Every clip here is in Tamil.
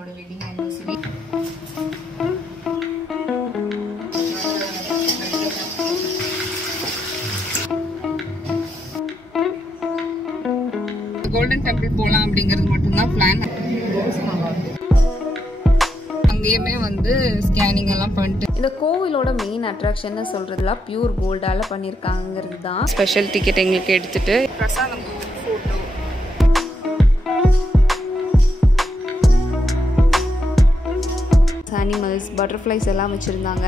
எங்களோட வெட்டிங் ஆனிவர்சரி. கோல்டன் டெம்பிள் போகலாம் அப்படிங்கிறது மட்டும்தான் பிளான். அங்கேயுமே வந்து ஸ்கேனிங் எல்லாம் பண்ணிட்டு இந்த கோவிலோட மெயின் அட்ராக்ஷன் சொல்றதுலாம் பியூர் கோல்டால பண்ணிருக்காங்கிறது தான். ஸ்பெஷல் டிக்கெட் எங்களுக்கு எடுத்துட்டு பிரசாதம் போட்டோ அனிமல்ஸ் பட்டர்ஃப்ளைஸ் எல்லாம் வச்சிருந்தாங்க.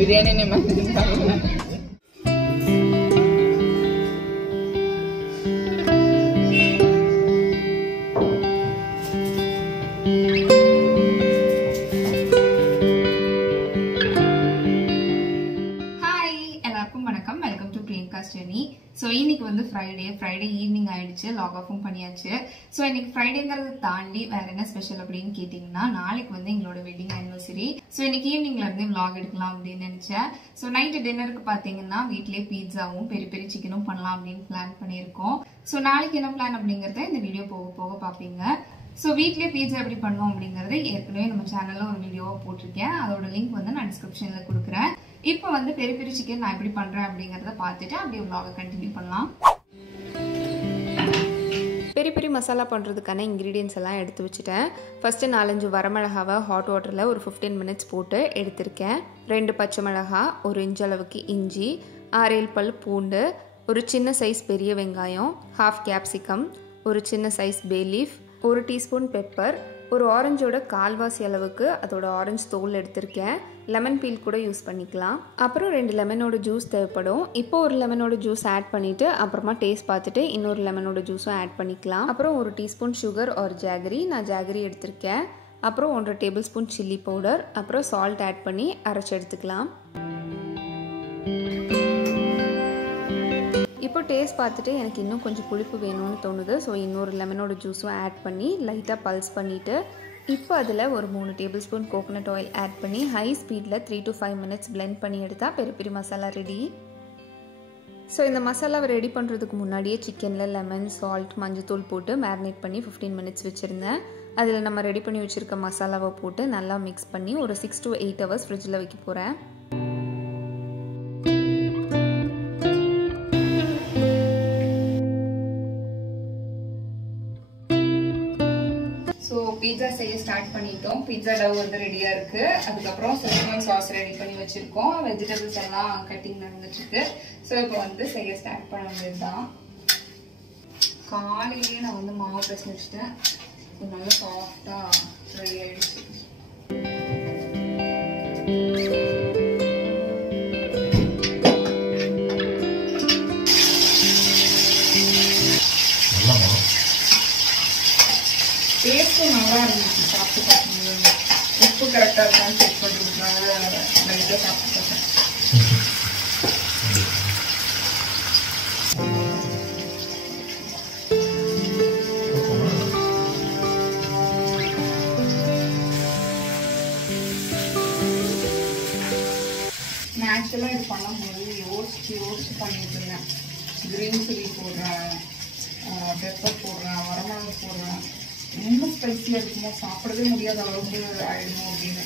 பிரியாணி ஸோ இன்னைக்கு வந்து ஃப்ரைடே ஈவினிங் ஆயிடுச்சு, லாக் ஆஃபும் பண்ணியாச்சு. ஸோ இன்னைக்கு ஃப்ரைடேங்கிறத தாண்டி வேற என்ன ஸ்பெஷல் அப்படின்னு கேட்டிங்கன்னா, நாளைக்கு வந்து எங்களோட வெட்டிங் ஆனிவர்சரி. ஸோ இன்னைக்கு ஈவினிங்ல இருந்து vlog எடுக்கலாம் அப்படின்னு நினைச்சேன். ஸோ நைட்டு டின்னருக்கு பார்த்தீங்கன்னா வீட்லேயே பீட்சாவும் பெரிய பெரிய சிக்கனும் பண்ணலாம் அப்படின்னு பிளான் பண்ணியிருக்கோம். ஸோ நாளைக்கு என்ன பிளான் அப்படிங்கிறத இந்த வீடியோ போக போக பார்ப்பீங்க. ஸோ வீட்லேயே பீட்சா எப்படி பண்ணோம் அப்படிங்கறது ஏற்கனவே நம்ம சேனல்ல ஒரு வீடியோவா போட்டிருக்கேன். அதோட லிங்க் வந்து நான் டிஸ்கிரிப்ஷன்ல கொடுக்குறேன். இப்போ வந்து பெரிய பெரிய சிக்கன் நான் எப்படி பண்றேன் அப்படிங்கறத பார்த்துட்டு அப்படியே vlog கண்டினியூ பண்ணலாம். பெரிய பெரிய மசாலா பண்ணுறதுக்கான இன்க்ரீடியன்ஸ் எல்லாம் எடுத்து வச்சுட்டேன். ஃபஸ்ட்டு 4-5 வரமிளகாவை ஹாட் வாட்டரில் ஒரு 15 மினிட்ஸ் போட்டு எடுத்திருக்கேன். 2 பச்சை மிளகா, 1 இன்ச் அளவுக்கு இஞ்சி, 6-7 பல் பூண்டு, ஒரு சின்ன சைஸ் பெரிய வெங்காயம், 1/2 கேப்சிகம், ஒரு சின்ன சைஸ் பே லீஃப், 1 டீஸ்பூன் பெப்பர், ஒரு ஆரஞ்சோட கால்வாசி அளவுக்கு அதோட ஆரஞ்சு தோல் எடுத்திருக்கேன். லெமன் பீல் கூட யூஸ் பண்ணிக்கலாம். அப்புறம் 2 லெமனோட ஜூஸ் தேவைப்படும். இப்போ ஒரு லெமனோட ஜூஸ் ஆட் பண்ணிவிட்டு அப்புறமா டேஸ்ட் பார்த்துட்டு இன்னொரு லெமனோட ஜூஸும் ஆட் பண்ணிக்கலாம். அப்புறம் 1 டீஸ்பூன் சுகர் ஒரு ஜாகரி, நான் ஜாகரி எடுத்திருக்கேன். அப்புறம் 1.5 டேபிள் ஸ்பூன் சில்லி பவுடர், அப்புறம் சால்ட் ஆட் பண்ணி அரைச்சி எடுத்துக்கலாம். இப்போ டேஸ்ட் பார்த்துட்டு எனக்கு இன்னும் கொஞ்சம் புளிப்பு வேணும்னு தோணுது. ஸோ இன்னொரு லெமனோட ஜூஸும் ஆட் பண்ணி லைட்டாக பல்ஸ் பண்ணிவிட்டு இப்போ அதில் ஒரு 3 tablespoon coconut oil add பண்ணி ஹை ஸ்பீடில் 3 to 5 மினிட்ஸ் பிளெண்ட் பண்ணி எடுத்தால் பெரிய பெரிய மசாலா ரெடி. ஸோ இந்த மசாலாவை ரெடி பண்ணுறதுக்கு முன்னாடியே சிக்கனில் லெமன், சால்ட், மஞ்சத்தூள் போட்டு மேரினேட் பண்ணி 15 மினிட்ஸ் வச்சுருந்தேன். அதில் நம்ம ரெடி பண்ணி வச்சுருக்க மசாலாவை போட்டு நல்லா மிக்ஸ் பண்ணி ஒரு 6 to 8 ஹவர்ஸ் ஃப்ரிட்ஜில் வைக்க போகிறேன். ஸோ பீட்சா செய்ய ஸ்டார்ட் பண்ணிட்டோம். பீட்சா டவ் வந்து ரெடியா இருக்கு. அதுக்கப்புறம் செஸ்வான் சாஸ் ரெடி பண்ணி வச்சிருக்கோம். வெஜிடபிள்ஸ் எல்லாம் கட்டிங் நடந்துட்டு இருக்கு. ஸோ இப்போ வந்து செய்ய ஸ்டார்ட் பண்ண வேண்டியதுதான். காலையிலேயே நான் வந்து மாவு பிசைஞ்சு வச்சுட்டேன். நல்லா சாஃப்டா ரெடி ஆயிடுச்சு. டேஸ்ட்டும் நல்லா இருந்துச்சு. சாப்பிட்டு பார்க்கும்போது உப்பு கரெக்டாக இருக்கான்னு செக் பண்ணுறதுனால லைட்டாக சாப்பிட்டு பார்த்தேன். நான் ஆக்சுவலாக இது பண்ணும்போது யோசிச்சு பண்ணிட்டு இருந்தேன். கிரீன் சில்லி போடுறேன், பெப்பர் போடுறேன், வரமிளகா போடுறேன், ரொம்ப ஸ்பைசியாக இருக்குமோ சாப்பிடவே முடியாத அளவுக்கு ஆயிடுமோ அப்படின்னு.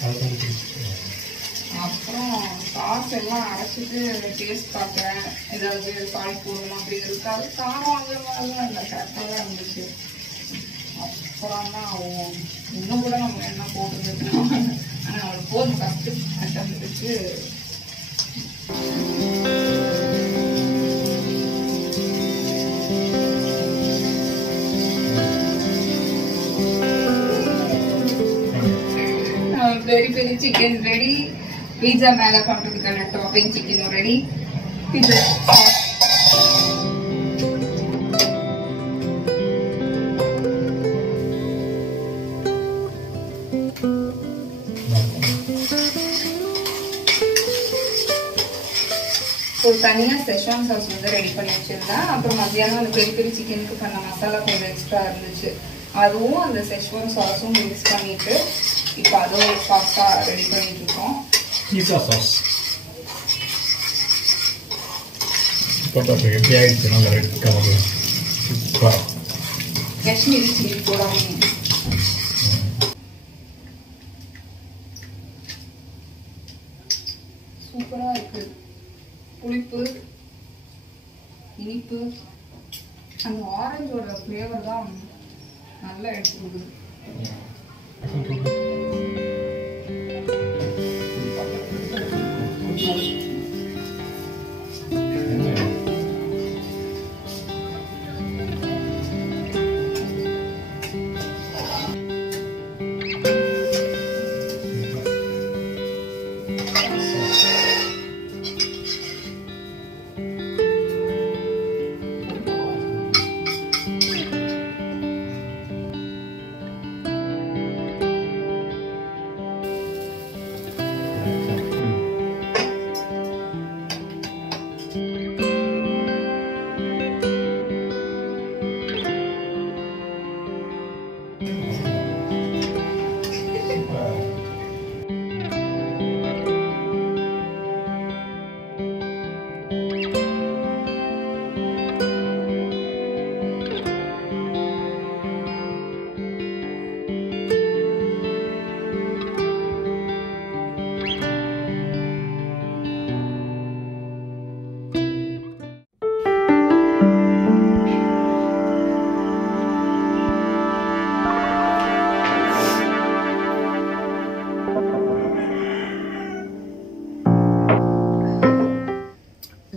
அப்புறம் சாஸ் எல்லாம் அரைச்சிட்டு டேஸ்ட் பார்க்குறேன், ஏதாவது சால்ட் போடணும் அப்படிங்கிறதுக்காக காரம் அந்த மாதிரிலாம் இல்லை, கரெக்டாக தான் இருந்துச்சு. அப்புறம் தான் இன்னும் கூட நம்ம என்ன போட்டுருக்கோம். ஆனால் அவளுக்கு போதும் ஃபஸ்ட்டு அட்டம் வச்சு very very chicken ready. Pizza மேல பண்றதுக்கான டாப்பிங் சிக்கன் ரெடி. pizza ஒரு தனியா செஷ்வான் சாஸ் வந்து ரெடி பண்ணி வச்சிருந்தேன். அப்புறம் மத்தியானம் அந்த பெரிய பெரிய சிக்கனுக்கு பண்ண மசாலா கொஞ்சம் எக்ஸ்ட்ரா இருந்துச்சு. அதுவும் அந்த செஷ்வான் சாஸும் மிக்ஸ் பண்ணிட்டு இப்போ அதுவும் ஒரு சாஸா ரெடி பண்ணிட்டு இருக்கோம். பீஸா சாஸ் போட்டோ எப்படி ஆயிடுச்சு. நல்லா red colour super. Kashmiri chilli போடாதீங்க. சூப்பரா இருக்கு. புளிப்பு, இனிப்பு, அந்த ஆரஞ்சோட ஃப்ளேவர் தான் நல்லா எடுத்து கொடுக்குது.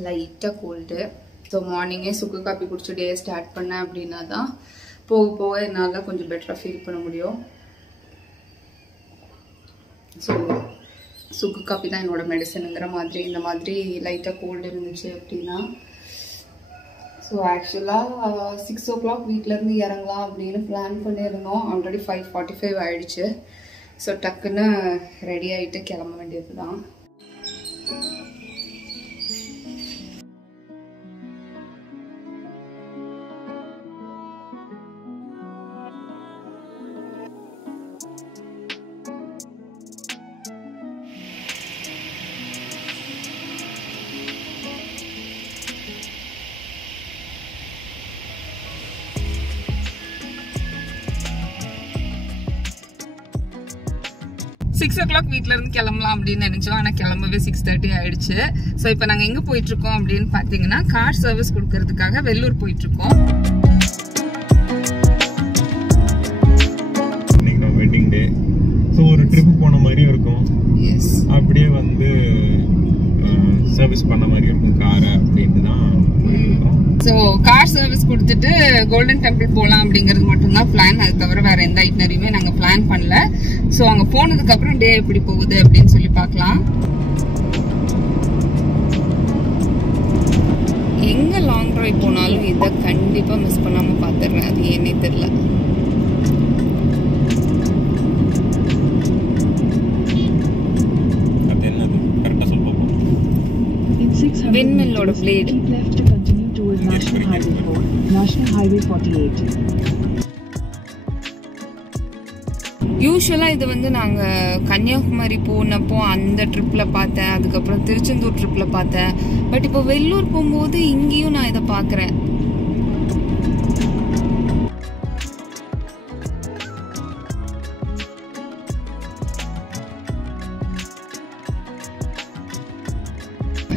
லைட்டாக கோல்டு. ஸோ மார்னிங்கே சுக்கு காப்பி குடிச்சு டே ஸ்டார்ட் பண்ணேன் அப்படின்னா தான் போக போக என்னால் கொஞ்சம் பெட்டராக ஃபீல் பண்ண முடியும். ஸோ சுக்கு காப்பி தான் என்னோட மெடிசனுங்கிற மாதிரி. இந்த மாதிரி லைட்டாக கோல்டு இருந்துச்சு அப்படின்னா ஸோ ஆக்சுவலாக 6 o'clock வீட்டிலேருந்து இறங்கலாம் அப்படின்னு பிளான் பண்ணியிருந்தோம். ஆல்ரெடி 5:45 ஆகிடுச்சு. ஸோ டக்குன்னு ரெடி ஆகிட்டு கிளம்ப வேண்டியது தான். சிக்ஸ் ஓ கிளாக் வீட்ல இருந்து கிளம்பலாம் அப்படின்னு நினைச்சோம். ஆனா கிளம்பவே 6:30 ஆயிடுச்சு. ஸோ இப்போ நாங்க எங்க போயிட்டு இருக்கோம் அப்படின்னு பாத்தீங்கன்னா கார் சர்வீஸ் கொடுக்கறதுக்காக வெள்ளூர் போயிட்டு இருக்கோம். வெட்டிங் டே, ஸோ ஒரு ட்ரிப் போன மாதிரியும் இருக்கும். எஸ், அப்படியே வந்து சர்வீஸ் பண்ண மாதிரி இருக்கும் காரை அப்படின்னு தான். ஸோ கார் சர்வீஸ் கொடுத்துட்டு கோல்டன் டெம்பிள் போகலாம் அப்படிங்கிறது மட்டும்தான் பிளான். அது தவிர வேற எந்த ஐட்னரியுமே நாங்க பிளான் பண்ணல. ஸோ அங்க போனதுக்கு அப்புறம் டே எப்படி போகுது அப்படின்னு சொல்லி பார்க்கலாம். எங்க லாங் டிரைவ் போனாலும் இதை கண்டிப்பா மிஸ் பண்ணாம பாத்துறேன். அது ஏன்னே தெரியல. அது என்னது கரெக்டா சொல்ல போறோம். விண்மில்லோட பிளேட். National Highway 48. யூஸ்வலாக இது வந்து நாங்கள் கன்னியாகுமரி போனப்போ அந்த ட்ரிப்பில் பார்த்தேன். அதுக்கப்புறம் திருச்செந்தூர் ட்ரிப்பில் பார்த்தேன். பட் இப்போ வெள்ளூர் போகும்போது இங்கேயும் நான் இதை பார்க்குறேன்.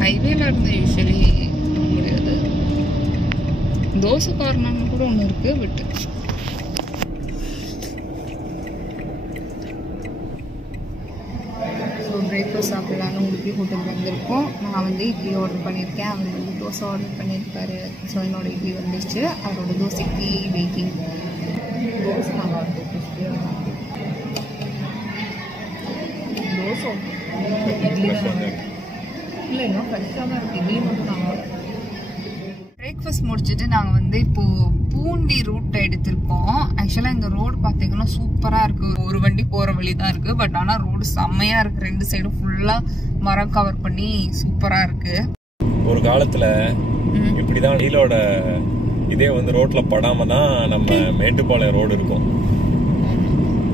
ஹைவேல இருந்து யூஸ்வலி முடியாது. தோசை காரணம்னு கூட ஒன்று இருக்குது. பட் பிரேக்ஃபாஸ்ட் சாப்பிடலான்னு உடுப்பி ஹோட்டல் வந்திருக்கோம். நான் வந்து இட்லி ஆர்டர் பண்ணியிருக்கேன். அவர் வந்து தோசை ஆர்டர் பண்ணியிருக்காரு. ஸோ என்னோட இட்லி வந்துடுச்சு. அவரோட தோசைக்கு வெயிட்டிங். தோசை நல்லா இருக்கும், கிறிஸ்பியாக தோசை. இட்லி தான் இல்லை, இன்னும் ஃப்ரெஷ்ஷாக தான் இருக்குது. இட்லி மட்டும் நல்லா இருக்கும். பிரேக்ஃபாஸ்ட் முடிச்சுட்டு நாங்கள் வந்து இப்போது பூண்டி ரூட் எடுத்திருக்கோம். ஆக்சுவலாக இந்த ரோடு பார்த்தீங்கன்னா சூப்பராக இருக்குது. ஒரு வண்டி போகிற வழி தான் இருக்குது. பட் ஆனால் ரோடு செம்மையாக இருக்குது. 2 சைடும் ஃபுல்லாக மரம் கவர் பண்ணி சூப்பராக இருக்குது. ஒரு காலத்தில் இப்படிதான் வெயிலோட இதே வந்து ரோட்ல படாம தான் நம்ம மேட்டுப்பாளையம் ரோடு இருக்கும்.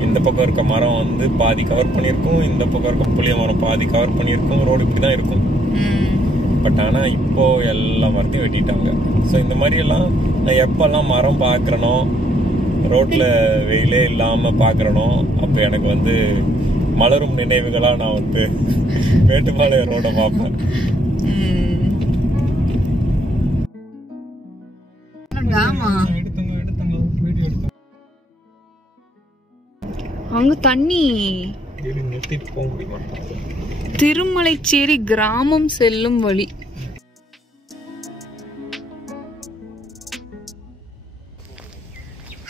இந்த பக்கம் இருக்க மரம் வந்து பாதி கவர் பண்ணியிருக்கும், இந்த பக்கம் இருக்க புளிய மரம் பாதி கவர் பண்ணியிருக்கும். ரோடு இப்படிதான் இருக்கும். பட் ஆனால் இப்போ எல்லா மரத்தையும் வெட்டிட்டாங்க. ஸோ இந்த மாதிரி எல்லாம் நான் எப்பெல்லாம் மரம் பார்க்குறனோ, ரோட்ல வெயிலே இல்லாம பாக்குறனோ அப்ப எனக்கு வந்து மலரும் நினைவுகளா நான் வந்து மேட்டுப்பாளையம் ரோட பார்ப்பேன். அங்க தண்ணி திருமலைச்சேரி கிராமம் செல்லும் வழி.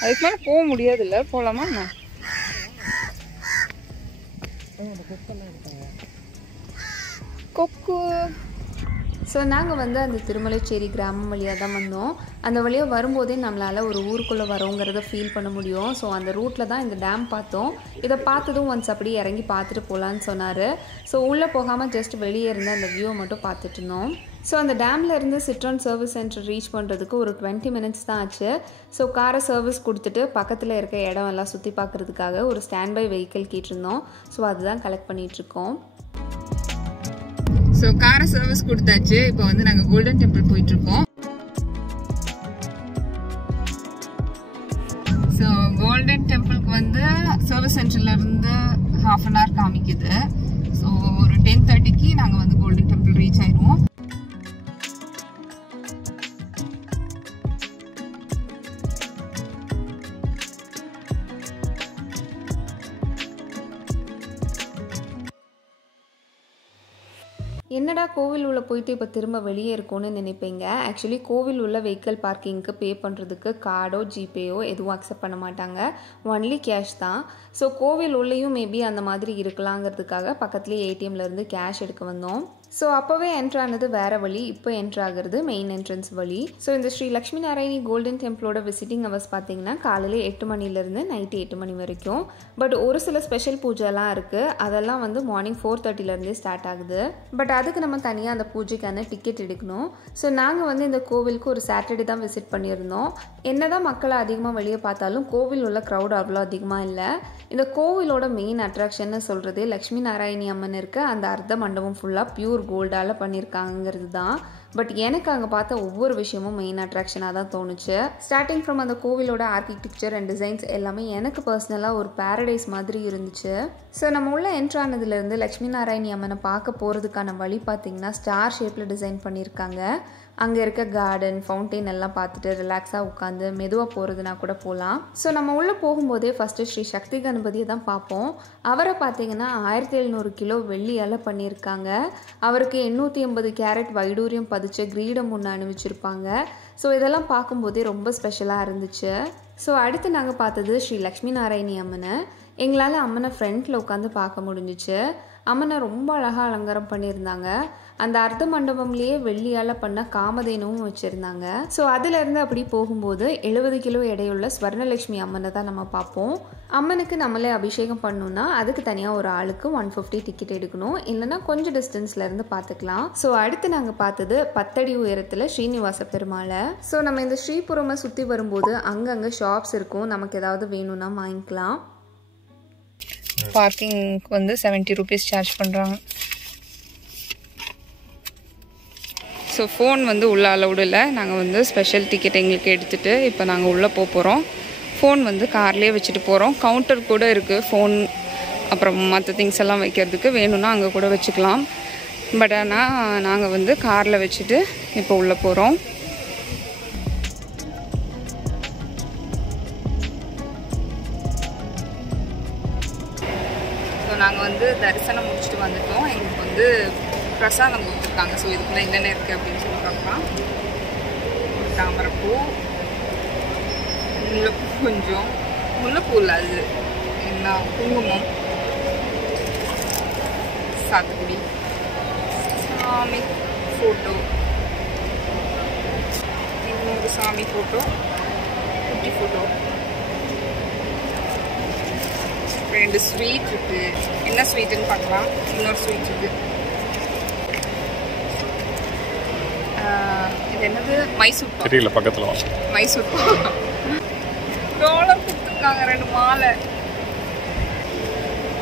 அதுக்கு மேல போக முடியாது இல்ல, போலாமா? கொக்கு. ஸோ நாங்கள் வந்து அந்த திருமலைச்சேரி கிராமம் வழியாக தான் வந்தோம். அந்த வழியாக வரும்போதே நம்மளால் ஒரு ஊருக்குள்ளே வரோங்கிறத ஃபீல் பண்ண முடியும். ஸோ அந்த ரூட்டில் தான் இந்த டேம் பார்த்தோம். இதை பார்த்ததும் ஒன்ஸ் அப்படி இறங்கி பார்த்துட்டு போகலான்னு சொன்னார். ஸோ உள்ளே போகாமல் ஜஸ்ட் வெளியே இருந்த அந்த வியூவை மட்டும் பார்த்துட்டு இருந்தோம். ஸோ அந்த டேமில் இருந்து சிட்ரான் சர்வீஸ் சென்டர் ரீச் பண்ணுறதுக்கு ஒரு 20 minutes தான் ஆச்சு. ஸோ காரை சர்வீஸ் கொடுத்துட்டு பக்கத்தில் இருக்க இடம் எல்லாம் சுற்றி பார்க்குறதுக்காக ஒரு ஸ்டாண்ட் பை வெஹிக்கிள் கேட்டிருந்தோம். ஸோ அதுதான் கலெக்ட் பண்ணிகிட்ருக்கோம். ஸோ காரை சர்வீஸ் கொடுத்தாச்சு. இப்போ வந்து நாங்கள் கோல்டன் டெம்பிள் போயிட்டுருக்கோம். ஸோ கோல்டன் டெம்பிளுக்கு வந்து சர்வீஸ் சென்டர்லேருந்து 1/2 hour காமிக்குது. ஸோ ஒரு 10:30க்கு நாங்கள் வந்து கோல்டன் டெம்பிள் ரீச் ஆயிடுவோம். என்னடா கோவில் உள்ள போயிட்டு இப்போ திரும்ப வெளியே இருக்கும்னு நினைப்பீங்க. ஆக்சுவலி கோவில் உள்ள வெஹிக்கிள் பார்க்கிங்க்கு பே பண்ணுறதுக்கு கார்டோ ஜிபேயோ எதுவும் அக்செப்ட் பண்ண மாட்டாங்க. ஒன்லி கேஷ் தான். ஸோ கோவில் உள்ளேயும் மேபி அந்த மாதிரி இருக்கலாங்கிறதுக்காக பக்கத்துலேயே ஏடிஎம்லேருந்து கேஷ் எடுக்க வந்தோம். ஸோ அப்போவே என்ட்ரு ஆனது வேறு வழி, இப்போ என்ட்ரு ஆகிறது மெயின் என்ட்ரன்ஸ் வழி. ஸோ இந்த ஸ்ரீ லக்ஷ்மி நாராயணி கோல்டன் டெம்பிளோட விசிட்டிங் ஹவர்ஸ் பார்த்தீங்கன்னா காலையில் 8 மணிலேருந்து நைட்டு 8 மணி வரைக்கும். பட் ஒரு சில ஸ்பெஷல் பூஜைலாம் இருக்குது. அதெல்லாம் வந்து மார்னிங் 4:30லேருந்தே ஸ்டார்ட் ஆகுது. பட் அதுக்கு நம்ம தனியாக அந்த பூஜைக்கான டிக்கெட் எடுக்கணும். ஸோ நாங்கள் வந்து இந்த கோவிலுக்கு ஒரு சாட்டர்டே தான் விசிட் பண்ணியிருந்தோம். என்னதான் மக்களை அதிகமாக வெளியே பார்த்தாலும் கோவில் உள்ள க்ரௌட் அவ்வளோ அதிகமாக இல்லை. இந்த கோவிலோட மெயின் அட்ராக்ஷன்னு சொல்கிறதே லக்ஷ்மி நாராயணி அம்மன் இருக்க அந்த அர்த்த மண்டபம் ஃபுல்லாக பியூர் கோல்டால் பண்ணியிருக்காங்கிறது தான். பட் எனக்கு அங்கே பார்த்த ஒவ்வொரு விஷயமும் மெயின் அட்ராக்ஷனாக தான் தோணுச்சு. ஸ்டார்டிங் ஃப்ரம் அந்த கோவிலோட ஆர்கிடெக்சர் அண்ட் டிசைன்ஸ் எல்லாமே எனக்கு பர்சனலாக ஒரு பேரடைஸ் மாதிரி இருந்துச்சு. ஸோ நம்ம உள்ள என்ட்ரு ஆனதுலேருந்து லக்ஷ்மி நாராயணி அம்மனை பார்க்க போகிறதுக்கான வழி பார்த்திங்கன்னா ஸ்டார் ஷேப்பில் டிசைன் பண்ணியிருக்காங்க. அங்கே இருக்க கார்டன் ஃபவுண்டெயின் எல்லாம் பார்த்துட்டு ரிலாக்ஸாக உட்காந்து மெதுவாக போகிறதுனா கூட போகலாம். ஸோ நம்ம உள்ளே போகும்போதே ஃபஸ்ட்டு ஸ்ரீ சக்தி கணபதியை தான் பார்ப்போம். அவரை பார்த்தீங்கன்னா 1700 கிலோ வெள்ளியால் பண்ணியிருக்காங்க. அவருக்கு 880 கேரட் வைடூரியம் பதிச்ச கிரீடம் ஒன்று அணிவிச்சிருப்பாங்க. ஸோ இதெல்லாம் பார்க்கும்போதே ரொம்ப ஸ்பெஷலாக இருந்துச்சு. ஸோ அடுத்து நாங்கள் பார்த்தது ஸ்ரீ லக்ஷ்மி நாராயணி அம்மனை. எங்களால் அம்மனை ஃப்ரண்ட்டில் உட்காந்து பார்க்க முடிஞ்சிச்சு. அம்மனை ரொம்ப அழகாக அலங்காரம் பண்ணியிருந்தாங்க. அந்த அர்த்த மண்டபம்லேயே வெள்ளியால் பண்ண காமதேனுவும் வச்சுருந்தாங்க. ஸோ அதிலேருந்து அப்படி போகும்போது 70 கிலோ எடையுள்ள ஸ்வர்ணலட்சுமி அம்மனை தான் நம்ம பார்ப்போம். அம்மனுக்கு நம்மளே அபிஷேகம் பண்ணணும்னா அதுக்கு தனியாக ஒரு ஆளுக்கு 150 டிக்கெட் எடுக்கணும். இல்லைனா கொஞ்சம் டிஸ்டன்ஸ்லேருந்து பார்த்துக்கலாம். ஸோ அடுத்து நாங்கள் பார்த்தது 10 அடி உயரத்தில் ஸ்ரீனிவாச பெருமாளை. ஸோ நம்ம இந்த ஸ்ரீபுரமை சுற்றி வரும்போது அங்கங்கே ஷாப்ஸ் இருக்கும். நமக்கு ஏதாவது வேணும்னா வாங்கிக்கலாம். பார்க்கிங்க்கு வந்து 70 rupees சார்ஜ் பண்ணுறாங்க. ஸோ ஃபோன் வந்து உள்ளே அலௌடு இல்லை. நாங்கள் வந்து ஸ்பெஷல் டிக்கெட் எங்களுக்கு எடுத்துகிட்டு இப்போ நாங்கள் உள்ளே போகிறோம். ஃபோன் வந்து கார்லேயே வச்சுட்டு போகிறோம். கவுண்டர் கூட இருக்குது. ஃபோன் அப்புறம் மற்ற திங்ஸ் எல்லாம் வைக்கிறதுக்கு வேணும்னா அங்கே கூட வச்சுக்கலாம். பட் ஆனால் நாங்கள் வந்து காரில் வச்சுட்டு இப்போ உள்ளே போகிறோம். ஸோ நாங்கள் வந்து தரிசனம் முடிச்சுட்டு வந்துட்டோம். எங்களுக்கு வந்து பிரசாதம் கொடுத்துருக்காங்க. ஸோ இதுக்குள்ளே என்னென்ன இருக்குது அப்படின்னு சொல்லி பார்க்கலாம். தாமரைப்பூ, முல்லைப்பூ, கொஞ்சம் முல்லைப்பூ இல்லை, அது என்ன குங்குமம், சாத்துக்குடி, சாமி ஃபோட்டோ, இன்னொரு சாமி ஃபோட்டோ, குட்டி ஃபோட்டோ, 2 ஸ்வீட் இருக்குது. என்ன ஸ்வீட்டுன்னு பார்க்கலாம். இன்னொரு ஸ்வீட் இருக்குது. இது என்னது? மைசூர் பாக். தெரியல, பக்கத்தில் மைசூர் பாக். ரோலர் கொடுத்துருக்காங்க, 2 மாலை,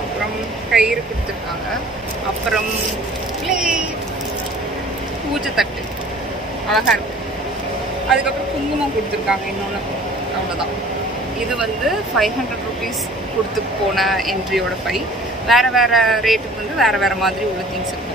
அப்புறம் கயிறு கொடுத்துருக்காங்க, அப்புறம் பூஜை தட்டு அழகாக இருக்குது. அதுக்கப்புறம் குங்குமம் கொடுத்துருக்காங்க இன்னொன்று. அவ்வளோதான். இது வந்து 500 rupees கொடுத்து போன என்ட்ரியோட ஃபை. வேறு வேறு ரேட்டுக்கு வந்து வேறு வேறு மாதிரி உள்ள திங்ஸ் இருக்கும்.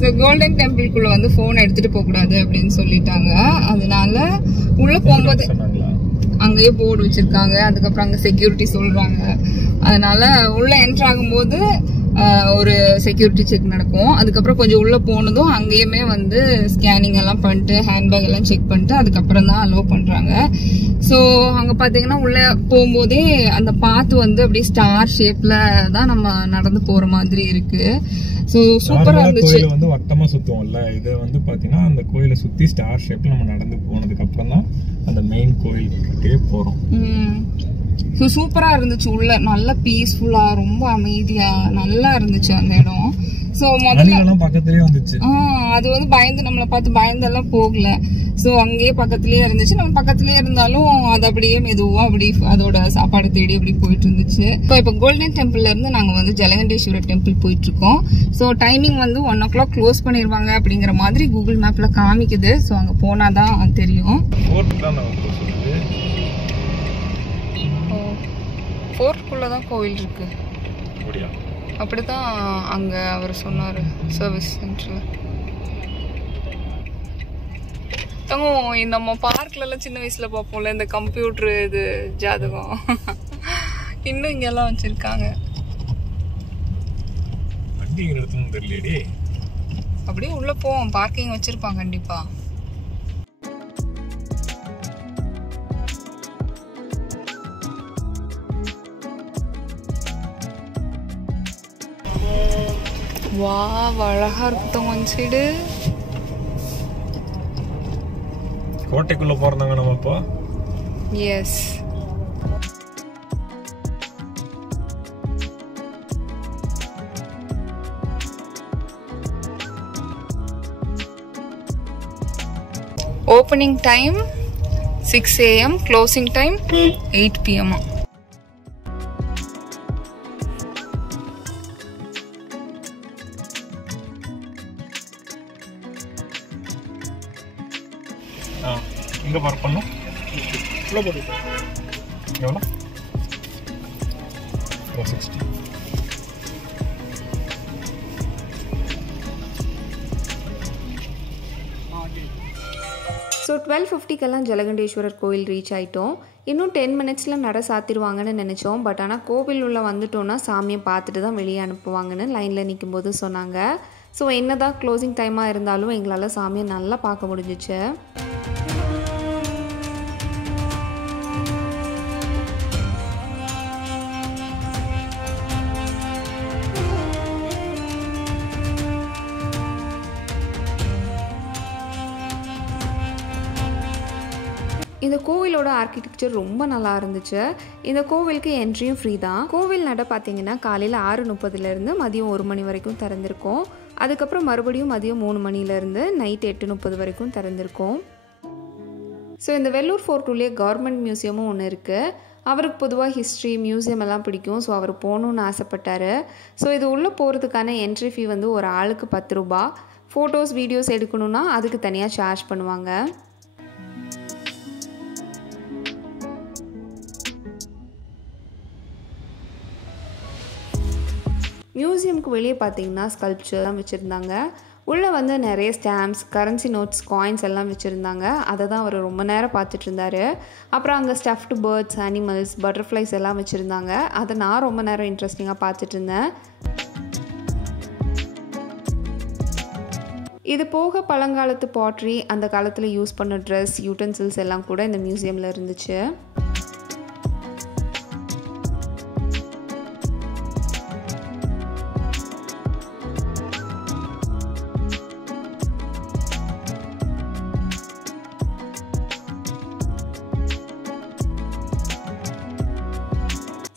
ஸோ கோல்டன் டெம்பிள்குள்ள வந்து ஃபோன் எடுத்துட்டு போக கூடாது அப்படின்னு சொல்லிட்டாங்க. அதனால உள்ள போகும்போது அங்கேயே போர்டு வச்சிருக்காங்க. அதுக்கப்புறம் அங்கே செக்யூரிட்டி சொல்றாங்க. அதனால உள்ள என்ட்ரு ஆகும்போது ஒரு செக்யூரிட்டி செக் நடக்கும். அதுக்கப்புறம் கொஞ்சம் உள்ள போனதும் அங்கேயுமே வந்து ஸ்கேனிங் எல்லாம் பண்ணிட்டு ஹேண்ட்பேக் எல்லாம் செக் பண்ணிட்டு அதுக்கப்புறம் தான் அலோவ் பண்றாங்க. ஸோ அங்க பாத்தீங்கன்னா உள்ள போகும்போதே அந்த பாத்து வந்து அப்படியே ஸ்டார் ஷேப்ல தான் நம்ம நடந்து போற மாதிரி இருக்கு. ஸோ சூப்பரா இருந்துச்சு. வந்து வட்டமா சுத்துவோம்ல, இது வந்து பாத்தீங்கன்னா அந்த கோயிலை சுத்தி ஸ்டார் ஷேப்ல நம்ம நடந்து போனதுக்கு அப்புறம் தான் அந்த மெயின் கோயிலுக்கிட்டே போறோம். ஸோ சூப்பரா இருந்துச்சு. உள்ள நல்ல பீஸ்ஃபுல்லா ரொம்ப அமைதியா நல்லா இருந்துச்சு அந்த இடம். ஸோ முதல்ல பக்கத்துலயே வந்துச்சு. அது வந்து பயந்து நம்மளை பார்த்து பயந்தெல்லாம் போகல. ஸோ அங்கேயே பக்கத்துலயே இருந்துச்சு. நம்ம பக்கத்துலயே இருந்தாலும் அது அப்படியே மெதுவா அப்படி அதோட சாப்பாடு தேடி அப்படி போயிட்டு இருந்துச்சு. இப்போ கோல்டன் டெம்பிள்ல இருந்து நாங்க வந்து ஜலகண்டேஸ்வரர் டெம்பிள் போயிட்டு இருக்கோம். ஸோ டைமிங் வந்து 1 o'clock க்ளோஸ் பண்ணிருவாங்க அப்படிங்கிற மாதிரி கூகுள் மேப்ல காமிக்குது. ஸோ அங்க போனாதான் தெரியும். ஃபோர்க்குள்ளதான் கோவில் இருக்கு. அப்படிதான் அங்க அவர் சொன்னாரு சர்வீஸ் சென்டர்ல. நம்ம பார்க்ல எல்லாம் சின்ன வயசுல பார்ப்போம்ல இந்த கம்ப்யூட்டர் இது ஜாதகம், இன்னும் இங்க எல்லாம் வச்சிருக்காங்க. அப்படியே உள்ள போவோம். பார்க்கிங் வச்சிருப்பாங்க கண்டிப்பா. வா அழகா இருக்கும் ஒன் சைடு. கோட்டைக்குள்ள போறாங்க நம்ம இப்போ. Yes. Opening time 6 AM, closing time 8 PM. இங்க பார்க் பண்ணோம். உள்ள போடு. எவ்வளோ? 460. ஸோ 12:50க்கெல்லாம் ஜலகண்டேஸ்வரர் கோயில் ரீச் ஆகிட்டோம். இன்னும் 10 minutesல நட சாத்திடுவாங்கன்னு நினச்சோம். பட் ஆனால் கோவில் உள்ள வந்துட்டோன்னா சாமியை பார்த்துட்டு தான் வெளியே அனுப்புவாங்கன்னு லைனில் நிற்கும் போது சொன்னாங்க. ஸோ என்ன தான் க்ளோசிங் டைமாக இருந்தாலும் எங்களால் சாமியை நல்லா பார்க்க முடிஞ்சிச்சு. இந்த கோவிலோட ஆர்கிடெக்சர் ரொம்ப நல்லா இருந்துச்சு. இந்த கோவிலுக்கு என்ட்ரியும் ஃப்ரீ தான். கோவில் நட பார்த்தீங்கன்னா காலையில் 6:30 மதியம் 1 மணி வரைக்கும் திறந்திருக்கும். அதுக்கப்புறம் மறுபடியும் மதியம் 3 மணிலேருந்து நைட் 8:30 வரைக்கும் திறந்திருக்கும். ஸோ இந்த வெள்ளூர் ஃபோர்ட்டுலேயே கவர்மெண்ட் மியூசியமும் ஒன்று இருக்குது. அவருக்கு பொதுவாக ஹிஸ்ட்ரி மியூசியம் எல்லாம் பிடிக்கும். ஸோ அவர் போகணுன்னு ஆசைப்பட்டார். ஸோ இது உள்ளே போகிறதுக்கான என்ட்ரி ஃபீ வந்து ஒரு ஆளுக்கு 10 ரூபா. ஃபோட்டோஸ் வீடியோஸ் எடுக்கணுன்னா அதுக்கு தனியாக சார்ஜ் பண்ணுவாங்க. மியூசியமுக்கு வெளியே பார்த்தீங்கன்னா ஸ்கல்ப்சர்லாம் வச்சுருந்தாங்க. உள்ளே வந்து நிறைய ஸ்டாம்ப்ஸ், கரன்சி நோட்ஸ், காயின்ஸ் எல்லாம் வச்சுருந்தாங்க. அதை தான் அவர் ரொம்ப நேரம் பார்த்துட்டு இருந்தார். அப்புறம் அங்கே ஸ்டஃப்டு பேர்ட்ஸ், அனிமல்ஸ், பட்டர்ஃப்ளைஸ் எல்லாம் வச்சுருந்தாங்க. அதை நான் ரொம்ப நேரம் இன்ட்ரெஸ்டிங்காக பார்த்துட்டு இருந்தேன். இது போக பழங்காலத்து பாட்ரி, அந்த காலத்தில் யூஸ் பண்ண ட்ரெஸ், யூட்டன்சில்ஸ் எல்லாம் கூட இந்த மியூசியமில் இருந்துச்சு.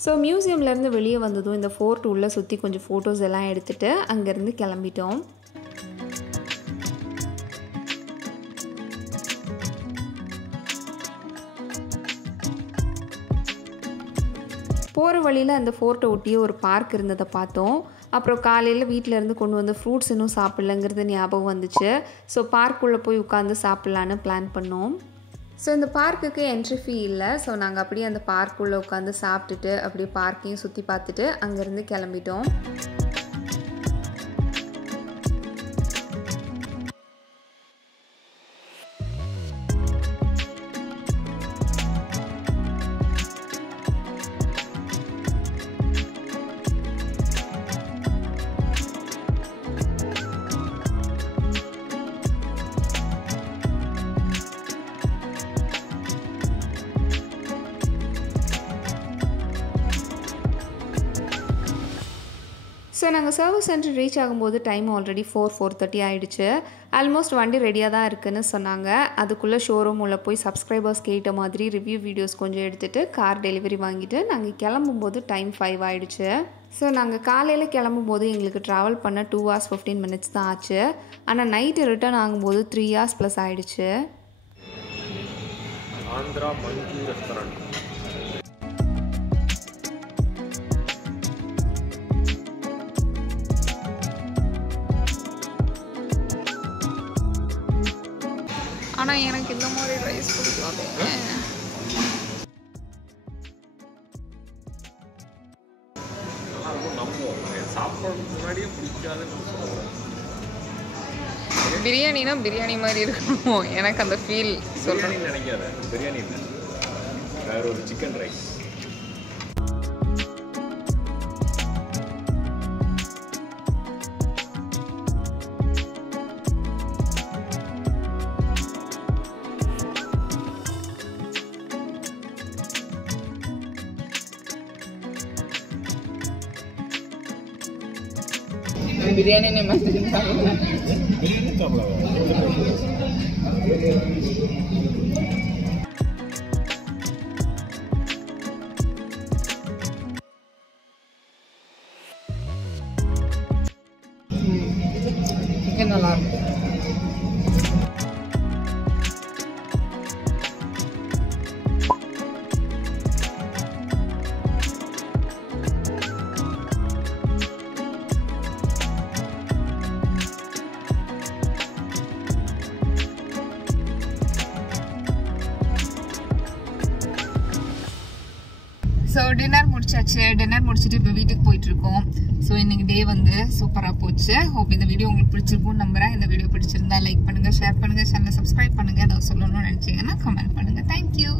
ஸோ மியூசியம்லேருந்து வெளியே வந்ததும் இந்த ஃபோர்ட் உள்ளே சுற்றி கொஞ்சம் ஃபோட்டோஸ் எல்லாம் எடுத்துகிட்டு அங்கேருந்து கிளம்பிட்டோம். போகிற வழியில் அந்த ஃபோர்ட்டை ஒட்டியே ஒரு பார்க் இருந்ததை பார்த்தோம். அப்புறம் காலையில் வீட்டிலேருந்து கொண்டு வந்த ஃப்ரூட்ஸ் இன்னும் சாப்பிட்லங்கிறது ஞாபகம் வந்துச்சு. ஸோ பார்க்குள்ளே போய் உட்காந்து சாப்பிட்லான்னு பிளான் பண்ணோம். ஸோ இந்த பார்க்குக்கு என்ட்ரி ஃபீ இல்லை. ஸோ நாங்கள் அப்படியே அந்த பார்க்குள்ளே உட்காந்து சாப்பிட்டுட்டு அப்படியே பார்க்கையும் சுற்றி பார்த்துட்டு அங்கேருந்து கிளம்பிட்டோம். ஸோ நாங்கள் சர்வீஸ் சென்டர் ரீச் ஆகும்போது டைம் ஆல்ரெடி 4:30 ஆகிடுச்சு. ஆல்மோஸ்ட் வண்டி ரெடியாக தான் இருக்குதுன்னு சொன்னாங்க. அதுக்குள்ளே ஷோரூம் உள்ள போய் சப்ஸ்கிரைபர்ஸ் கேட்ட மாதிரி ரிவ்யூ வீடியோஸ் கொஞ்சம் எடுத்துகிட்டு கார் டெலிவரி வாங்கிட்டு நாங்கள் கிளம்பும்போது டைம் 5 ஆகிடுச்சு. ஸோ நாங்கள் காலையில் கிளம்பும்போது எங்களுக்கு ட்ராவல் பண்ண 2 hours 15 minutes தான் ஆச்சு. ஆனால் நைட்டு ரிட்டர்ன் ஆகும்போது 3 hours ப்ளஸ் ஆகிடுச்சு. ஆந்திரா மஞ்சு ரெஸ்டாரண்ட். ஆனால் எனக்கு இந்த மாதிரி ரைஸ் பிடிக்காது. பிரியாணினா பிரியாணி மாதிரி இருக்கணும். எனக்கு அந்த ஃபீல் சொல்கிறேன். நினைக்காத பிரியாணி இல்லை, வேற ஒரு சிக்கன் ரைஸ். बिरयानी ने मस्त நல்லா இருக்கும். ஸோ டின்னர் முடிச்சாச்சு. டின்னர் முடிச்சுட்டு இப்போ வீட்டுக்கு போயிட்டு இருக்கோம். ஸோ இன்னைக்கு டே வந்து சூப்பராக போச்சு. ஹோப் இந்த வீடியோ உங்களுக்கு பிடிச்சிருக்கும்னு நம்புறேன். இந்த வீடியோ பிடிச்சிருந்தா லைக் பண்ணுங்க, ஷேர் பண்ணுங்க, சேனலை சப்ஸ்கிரைப் பண்ணுங்க. ஏதாவது சொல்லணும்னு நினைச்சீங்கன்னா கமெண்ட் பண்ணுங்க. தேங்க்யூ.